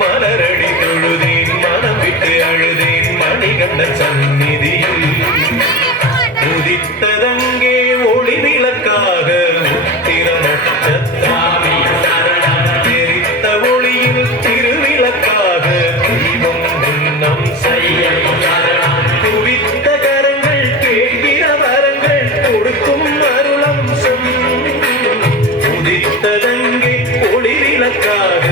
மலரடி தொழுதேன் மனம் விட்டு அழுதேன் மணிகண்டன் சந்நிதியில் உதித்ததங்கே ஒளி விளக்காக திறனட்டாமி தெரித்த ஒளியில் திருவிளக்காக தீபம் முன்னம் செய்ய குவித்த கரங்கள் கேட்கிற வரங்கள் கொடுக்கும் அருளம் உதித்ததங்கே ஒளி விளக்காக